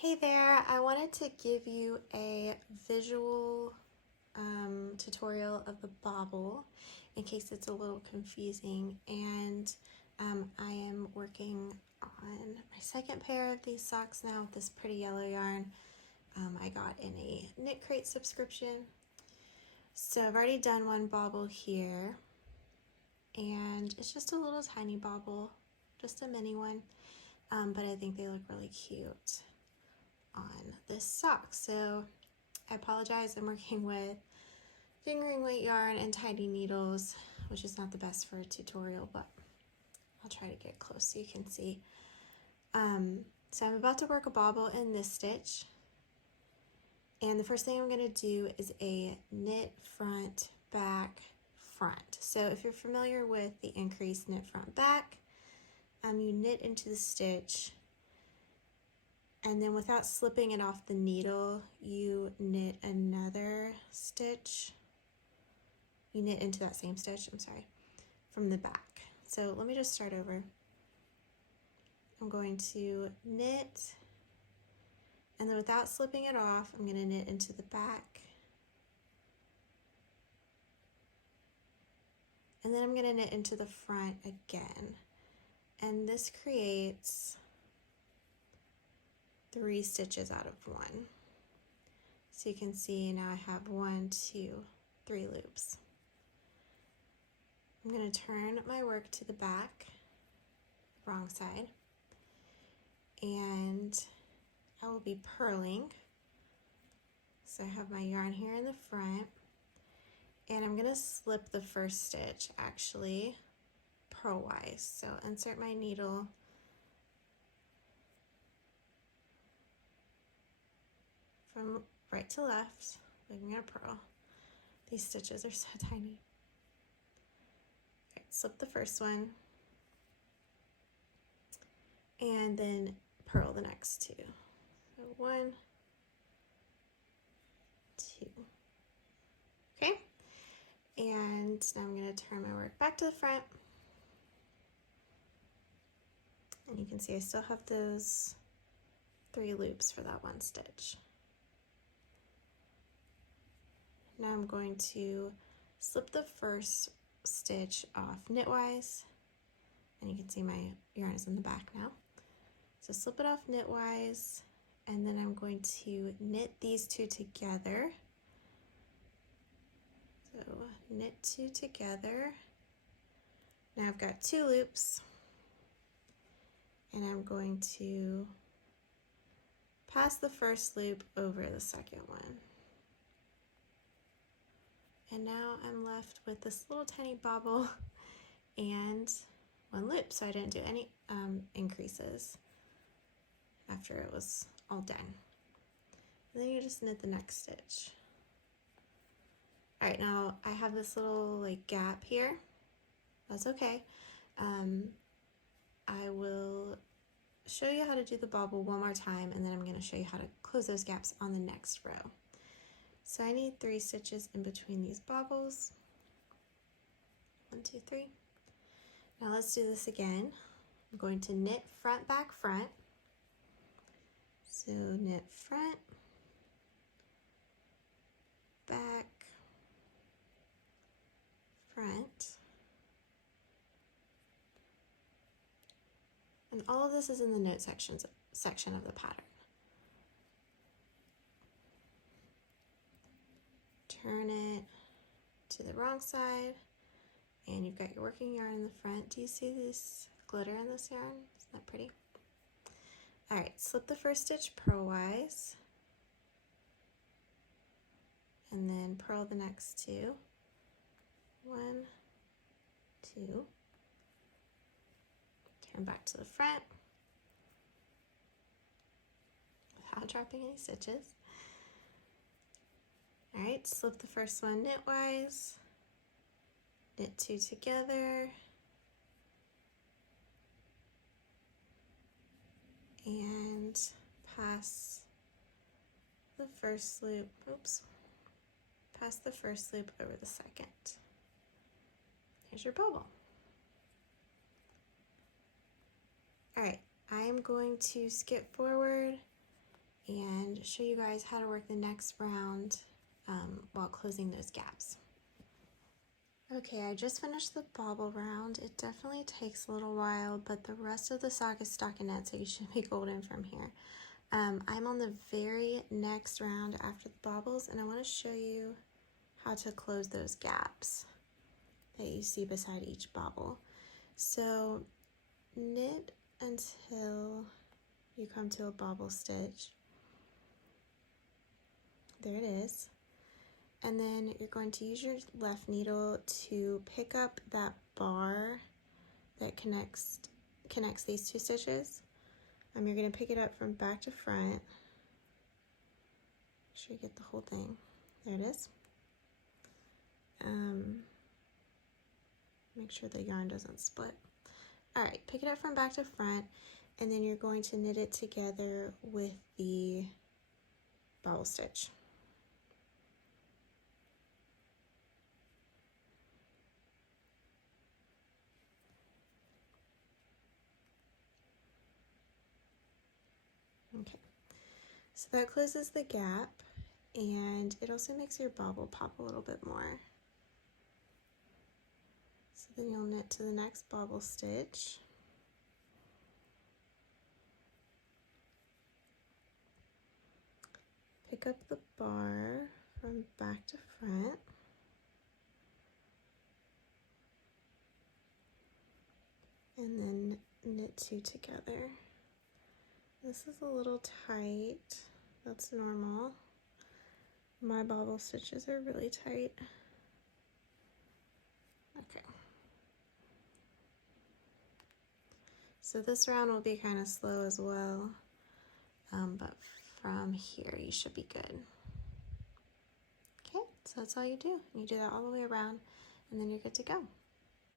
Hey there, I wanted to give you a visual tutorial of the bobble in case it's a little confusing, and I am working on my second pair of these socks now with this pretty yellow yarn I got in a Knit Crate subscription. So I've already done one bobble here, and it's just a little tiny bobble, just a mini one, but I think they look really cute on this sock. So I apologize, I'm working with fingering weight yarn and tiny needles, which is not the best for a tutorial, but I'll try to get close so you can see. So I'm about to work a bobble in this stitch, and the first thing I'm going to do is a knit front back front. So if you're familiar with the increased knit front back, you knit into the stitch, and then without slipping it off the needle, you knit another stitch. You knit into that same stitch, from the back. So let me just start over. I'm going to knit, and then without slipping it off, I'm going to knit into the back. And then I'm going to knit into the front again. And this creates 3 stitches out of 1. So you can see now I have 1, 2, 3 loops. I'm going to turn my work to the back, wrong side, and I will be purling. So I have my yarn here in the front, and I'm going to slip the first stitch actually purlwise. So insert my needle from right to left, like I'm going to purl. These stitches are so tiny. Okay, slip the first one, and then purl the next 2. So 1, 2. Okay, and now I'm going to turn my work back to the front, and you can see I still have those 3 loops for that 1 stitch. Now I'm going to slip the first stitch off knitwise, and you can see my yarn is in the back now. So slip it off knitwise, and then I'm going to knit these 2 together. So knit 2 together. Now I've got 2 loops, and I'm going to pass the first loop over the second one. And now I'm left with this little tiny bobble and 1 loop, so I didn't do any increases after it was all done. And then you just knit the next stitch. All right, now I have this little gap here. That's okay. I will show you how to do the bobble one more time, and then I'm going to show you how to close those gaps on the next row. So I need 3 stitches in between these bobbles. 1, 2, 3. Now let's do this again. I'm going to knit front, back, front. So knit front, back, front. And all of this is in the note section of the pattern. Turn it to the wrong side, and you've got your working yarn in the front. Do you see this glitter in this yarn? Isn't that pretty? All right, slip the first stitch purlwise, and then purl the next 2. 1, 2. Turn back to the front without dropping any stitches. All right, slip the first one knitwise, knit 2 together, and pass the first loop, pass the first loop over the second. Here's your bobble. All right, I'm going to skip forward show you guys how to work the next round while closing those gaps. Okay, I just finished the bobble round. It definitely takes a little while, but the rest of the sock is stockinette, so you should be golden from here. I'm on the very next round after the bobbles, and I want to show you how to close those gaps that you see beside each bobble. So knit until you come to a bobble stitch. There it is. And then you're going to use your left needle to pick up that bar that connects these two stitches. You're going to pick it up from back to front. Make sure you get the whole thing. There it is. Make sure the yarn doesn't split. Alright, pick it up from back to front, and then you're going to knit it together with the bobble stitch. Okay, so that closes the gap, and it also makes your bobble pop a little bit more. So then you'll knit to the next bobble stitch. Pick up the bar from back to front. And then knit two together. This is a little tight. That's normal. My bobble stitches are really tight. Okay. So this round will be kind of slow as well, but from here you should be good. Okay, so that's all you do. You do that all the way around, and then you're good to go.